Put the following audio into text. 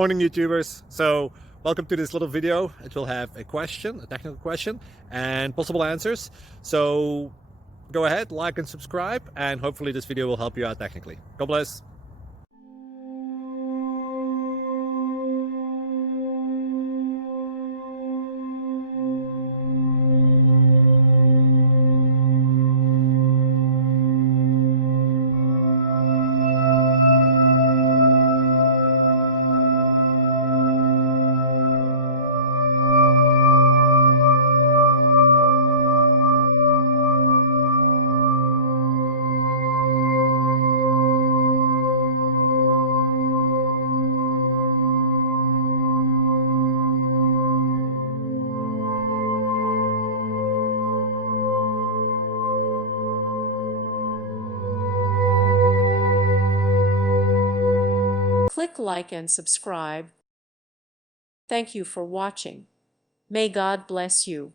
Morning, YouTubers. So welcome to this little video. It will have a question, a technical question, and possible answers. So go ahead, like and subscribe, and hopefully this video will help you out technically. God bless. Click like and subscribe. Thank you for watching. May God bless you.